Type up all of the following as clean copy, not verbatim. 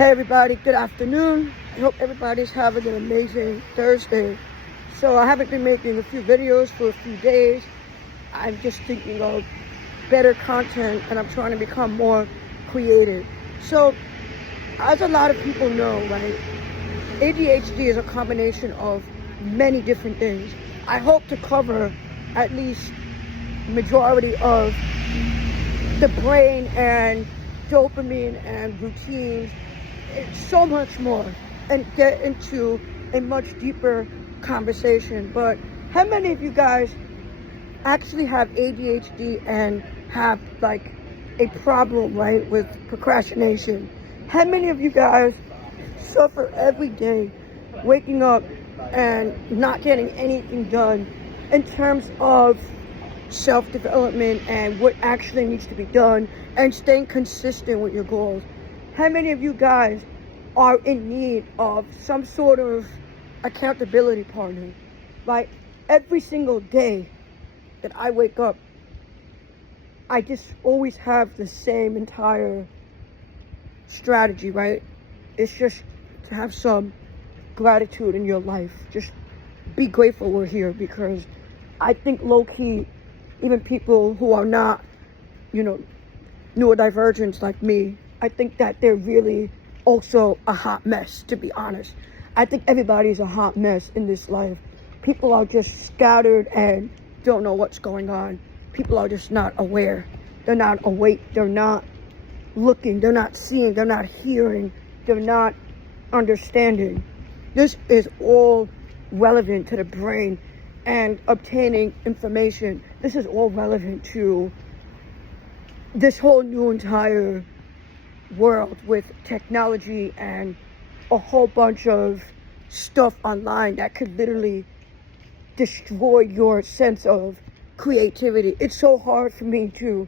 Hey everybody, good afternoon. I hope everybody's having an amazing Thursday. So I haven't been making a few videos for a few days. I'm just thinking of better content and I'm trying to become more creative. So as a lot of people know, right, ADHD is a combination of many different things. I hope to cover at least majority of the brain and dopamine and routines. It's so much more, and get into a much deeper conversation. But how many of you guys actually have ADHD and have like a problem, right, with procrastination? How many of you guys suffer every day waking up and not getting anything done in terms of self-development and what actually needs to be done and staying consistent with your goals? How many of you guys are in need of some sort of accountability partner? Like every single day that I wake up, I just always have the same entire strategy, right? It's just to have some gratitude in your life. Just be grateful we're here, because I think low-key, even people who are not, neurodivergents like me, I think that they're really also a hot mess, to be honest. I think everybody's a hot mess in this life. People are just scattered and don't know what's going on. People are just not aware. They're not awake. They're not looking. They're not seeing. They're not hearing. They're not understanding. This is all relevant to the brain and obtaining information. This is all relevant to this whole new entire world with technology and a whole bunch of stuff online that could literally destroy your sense of creativity. It's so hard for me to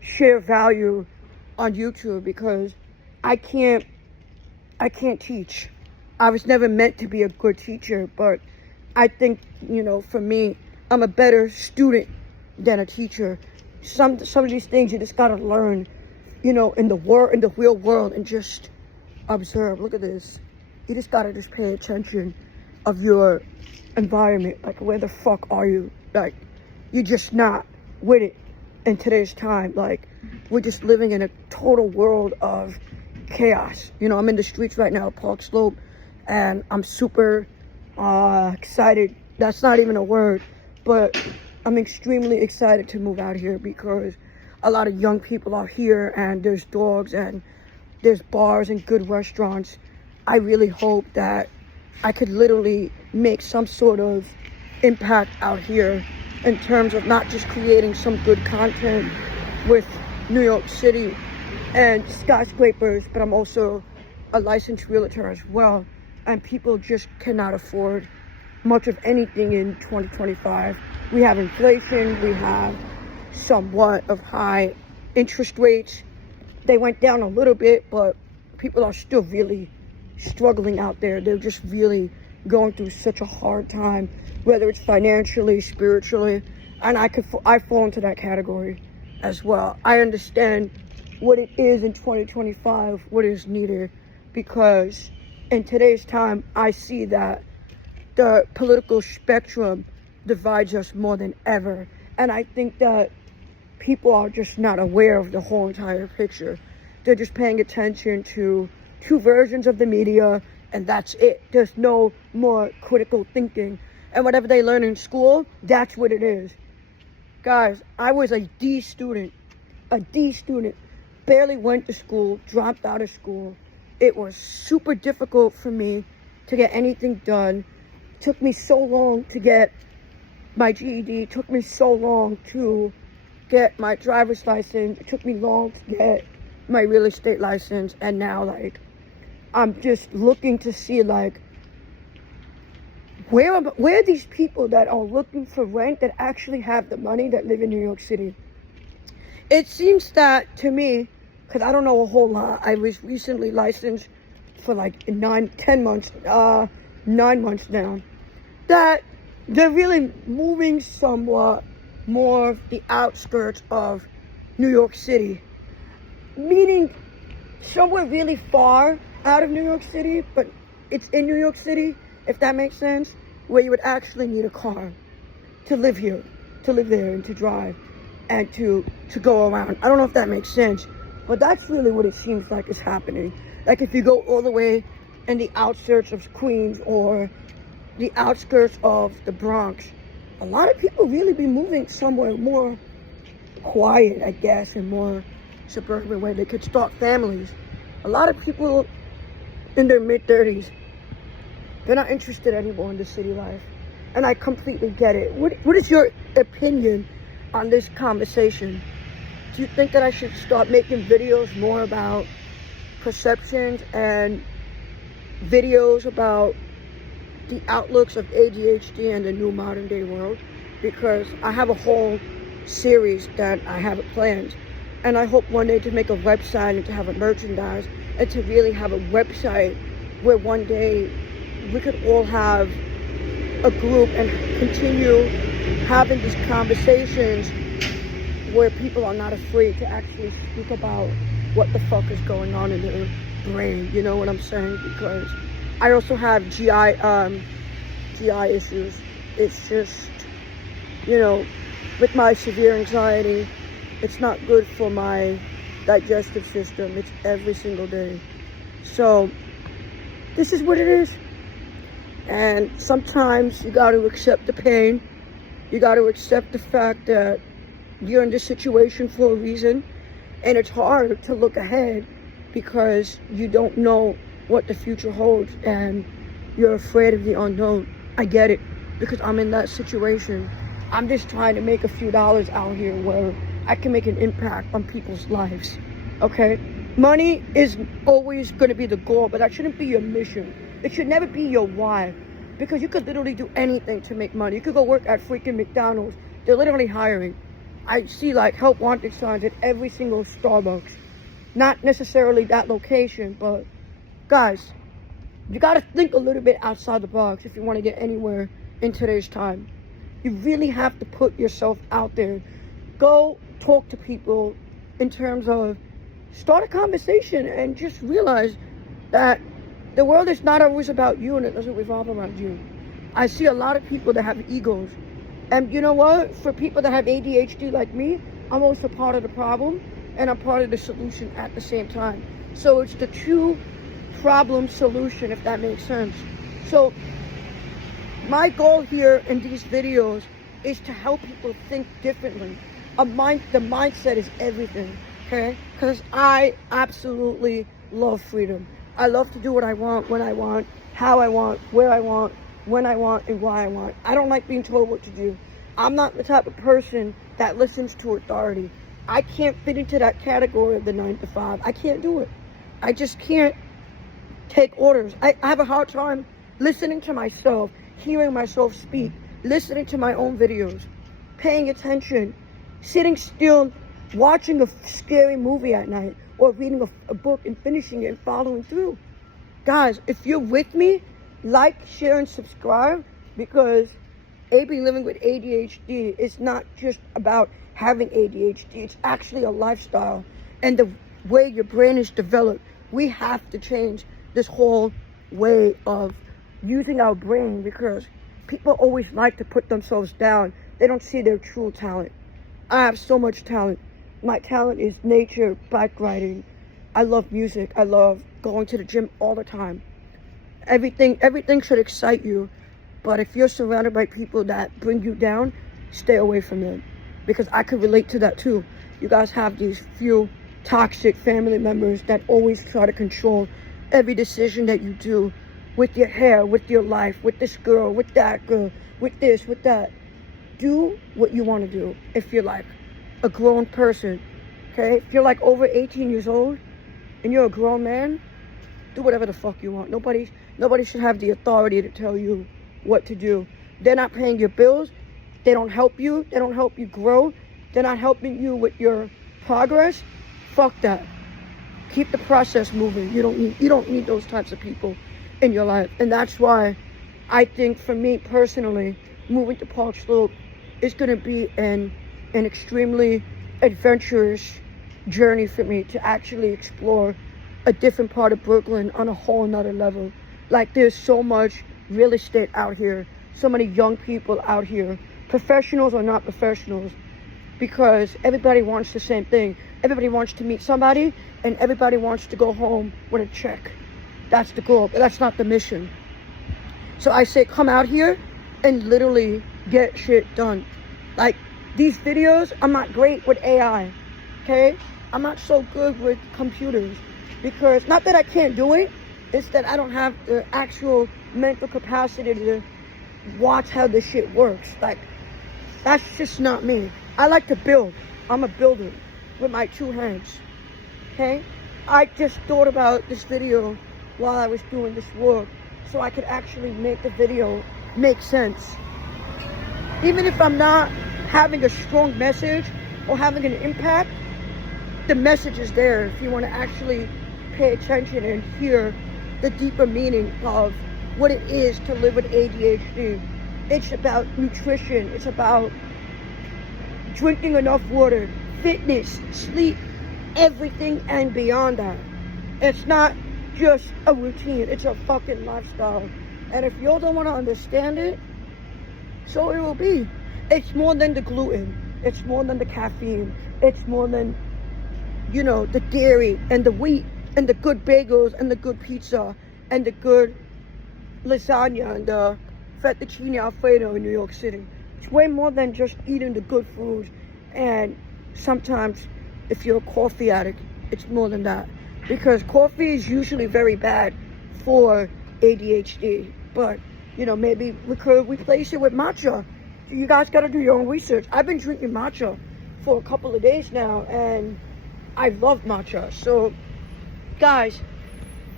share value on YouTube because I can't teach. I was never meant to be a good teacher, but I think, for me, I'm a better student than a teacher. Some of these things you just gotta learn, in the real world, and just observe. Look at this. You just gotta pay attention of your environment. Like, where the fuck are you? Like, you're just not with it in today's time. Like, we're just living in a total world of chaos. I'm in the streets right now, Park Slope, and I'm super excited. That's not even a word, but I'm extremely excited to move out here because a lot of young people are here, and there's dogs and there's bars and good restaurants. I really hope that I could literally make some sort of impact out here in terms of not just creating some good content with New York City and skyscrapers, but I'm also a licensed realtor as well. And people just cannot afford much of anything in 2025. We have inflation, we have somewhat of high interest rates. They went down a little bit, but people are still really struggling out there. They're just really going through such a hard time, whether it's financially, spiritually, and I fall into that category as well. I understand what it is in 2025, what is needed, because in today's time, I see that the political spectrum divides us more than ever. And I think that people are just not aware of the whole entire picture. They're just paying attention to two versions of the media, and that's it. There's no more critical thinking. And whatever they learn in school, that's what it is. Guys, I was a D student, barely went to school, dropped out of school. It was super difficult for me to get anything done. Took me so long to get my GED, took me so long to get my driver's license, it took me long to get my real estate license, and now I'm just looking to see where are these people that are looking for rent that actually have the money that live in New York City? It seems that to me, because I don't know a whole lot, I was recently licensed for 9 months now, that they're really moving somewhat more the outskirts of New York City. Meaning somewhere really far out of New York City, but it's in New York City, if that makes sense, where you would actually need a car to live here, to live there, and to drive, and to go around. I don't know if that makes sense, but that's really what it seems like is happening. Like if you go all the way in the outskirts of Queens or the outskirts of the Bronx, a lot of people really be moving somewhere more quiet, I guess, and more suburban where they could start families. A lot of people in their mid-30s, they're not interested anymore in the city life. And I completely get it. What is your opinion on this conversation? Do you think that I should start making videos more about perceptions and videos about the outlooks of ADHD and the new modern day world? Because I have a whole series that I have planned, and I hope one day to make a website and to have a merchandise and to really have a website where one day we could all have a group and continue having these conversations where people are not afraid to actually speak about what the fuck is going on in their brain, you know what I'm saying? Because I also have GI issues. It's just, you know, with my severe anxiety, it's not good for my digestive system. It's every single day. So this is what it is. And sometimes you got to accept the pain. You got to accept the fact that you're in this situation for a reason. And it's hard to look ahead because you don't know what the future holds and you're afraid of the unknown. I get it, because I'm in that situation. I'm just trying to make a few dollars out here where I can make an impact on people's lives, okay? Money is always going to be the goal, but that shouldn't be your mission. It should never be your why, because you could literally do anything to make money. You could go work at freaking McDonald's. They're literally hiring. I see like help wanted signs at every single Starbucks. Not necessarily that location, but guys, you got to think a little bit outside the box if you want to get anywhere in today's time. You really have to put yourself out there. Go talk to people in terms of start a conversation and just realize that the world is not always about you and it doesn't revolve around you. I see a lot of people that have egos. And you know what? For people that have ADHD like me, I'm also part of the problem and I'm part of the solution at the same time. So it's the two problem solution, if that makes sense. So my goal here in these videos is to help people think differently. The mindset is everything, okay? Because I absolutely love freedom. I love to do what I want, when I want, how I want, where I want, when I want, and why I want. I don't like being told what to do. I'm not the type of person that listens to authority. I can't fit into that category of the 9 to 5. I can't do it. I just can't take orders. I have a hard time listening to myself, hearing myself speak, listening to my own videos, paying attention, sitting still, watching a scary movie at night, or reading a book and finishing it and following through. Guys, if you're with me, like, share, and subscribe, because AB living with ADHD is not just about having ADHD. It's actually a lifestyle. And the way your brain is developed, we have to change this whole way of using our brain, because people always like to put themselves down. They don't see their true talent. I have so much talent. My talent is nature, bike riding. I love music. I love going to the gym all the time. Everything should excite you. But if you're surrounded by people that bring you down, stay away from them. Because I could relate to that too. You guys have these few toxic family members that always try to control every decision that you do, with your hair, with your life, with this girl, with that girl, with this, with that. Do what you want to do if you're like a grown person, okay? If you're like over 18 years old and you're a grown man, do whatever the fuck you want. Nobody should have the authority to tell you what to do. They're not paying your bills. They don't help you. They don't help you grow. They're not helping you with your progress. Fuck that. Keep the process moving. You don't need those types of people in your life. And that's why I think, for me personally, moving to Park Slope is going to be an extremely adventurous journey for me to actually explore a different part of Brooklyn on a whole nother level. Like, there's so much real estate out here, so many young people out here, professionals or not professionals, because everybody wants the same thing. Everybody wants to meet somebody, and everybody wants to go home with a check. That's the goal, but that's not the mission. So I say, come out here and literally get shit done. Like, these videos, I'm not great with AI, okay? I'm not so good with computers, because not that I can't do it, it's that I don't have the actual mental capacity to watch how this shit works. Like, that's just not me. I like to build. I'm a builder with my two hands, okay? I just thought about this video while I was doing this work, so I could actually make the video make sense. Even if I'm not having a strong message or having an impact, the message is there if you want to actually pay attention and hear the deeper meaning of what it is to live with ADHD. It's about nutrition. It's about drinking enough water, fitness, sleep, everything and beyond that. It's not just a routine. It's a fucking lifestyle. And if you don't want to understand it, so it will be. It's more than the gluten. It's more than the caffeine. It's more than, the dairy and the wheat and the good bagels and the good pizza and the good lasagna and the fettuccine alfredo in New York City. It's way more than just eating the good food. And sometimes, if you're a coffee addict, it's more than that. Because coffee is usually very bad for ADHD. But, maybe we could replace it with matcha. You guys got to do your own research. I've been drinking matcha for a couple of days now, and I love matcha. So, guys,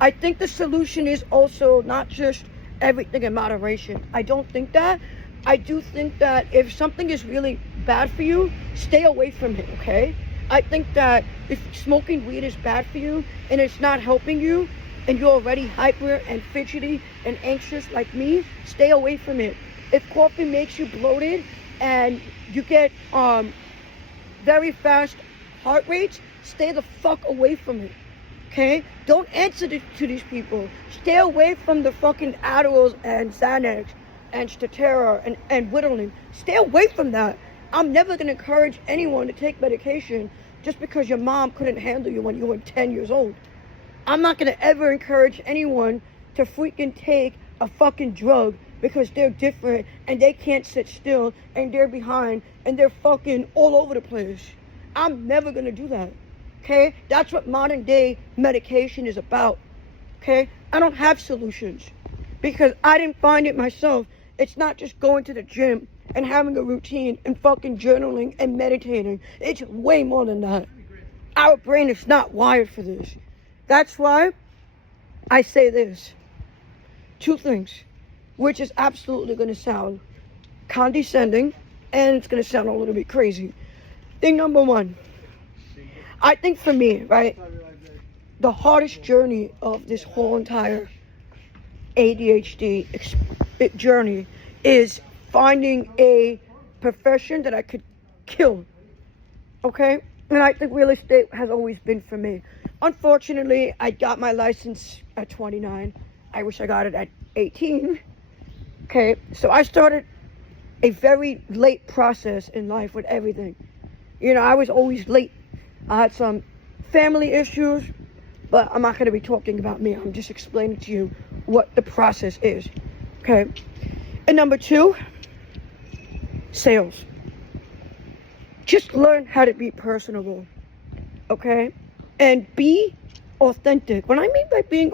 I think the solution is also not just everything in moderation. I don't think that. I do think that if something is really bad for you, stay away from it, okay? I think that if smoking weed is bad for you and it's not helping you, and you're already hyper and fidgety and anxious like me, stay away from it. If coffee makes you bloated and you get very fast heart rates, stay the fuck away from it, okay? Don't answer to these people. Stay away from the fucking Adderalls and Xanax and Statera and Ritalin. Stay away from that. I'm never going to encourage anyone to take medication just because your mom couldn't handle you when you were 10 years old. I'm not going to ever encourage anyone to freaking take a fucking drug because they're different and they can't sit still and they're behind and they're fucking all over the place. I'm never going to do that, okay? That's what modern day medication is about, okay? I don't have solutions because I didn't find it myself. It's not just going to the gym and having a routine and fucking journaling and meditating. It's way more than that. Our brain is not wired for this. That's why I say this. Two things, which is absolutely going to sound condescending and it's going to sound a little bit crazy. Thing number one, I think for me, right, the hardest journey of this whole entire ADHD journey is finding a profession that I could kill, okay? And I think real estate has always been for me. Unfortunately, I got my license at 29. I wish I got it at 18. Okay, so I started a very late process in life with everything. I was always late. I had some family issues, but I'm not going to be talking about me. I'm just explaining to you what the process is. Okay, and number two, sales. Just learn how to be personable, okay? And be authentic. What I mean by being